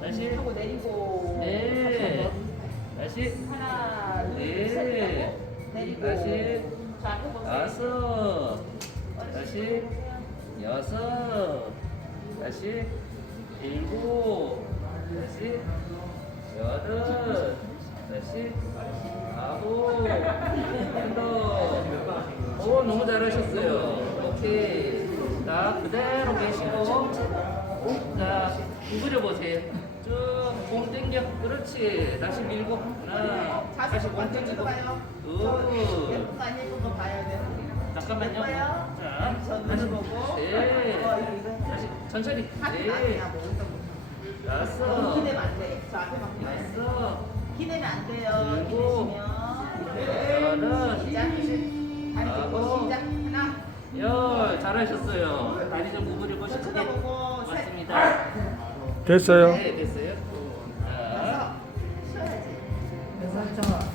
다시 하고 내리고 네. 다시 하나 네. 내리고. 다시 다섯. 다시 여섯. 다시 일곱. 다시 여덟. 다시 아홉. 한더오 너무 잘하셨어요 구부려 보세요 쭉공 당겨 그렇지 다시 밀고 하나 다시 공 당기고 둘 예쁜 안 예쁜 거 봐야 돼 잠깐만요. 예뻐요? 자, 저 다시 눈 보고 네. 어, 이거, 이거. 다시 천천히. 하트 네. 아니야 뭐 어떤 거 다섯. 기대면 안 돼 저 앞에 막 기대 다섯. 기대면 안 돼요. 기대시면 여덟. 시작 다리 들고 아홉. 시작 하나 열 잘하셨어요. 다리 좀 구부리고 저 싶게. 쳐다보고. 됐어요. 네, 됐어요. 어. 자.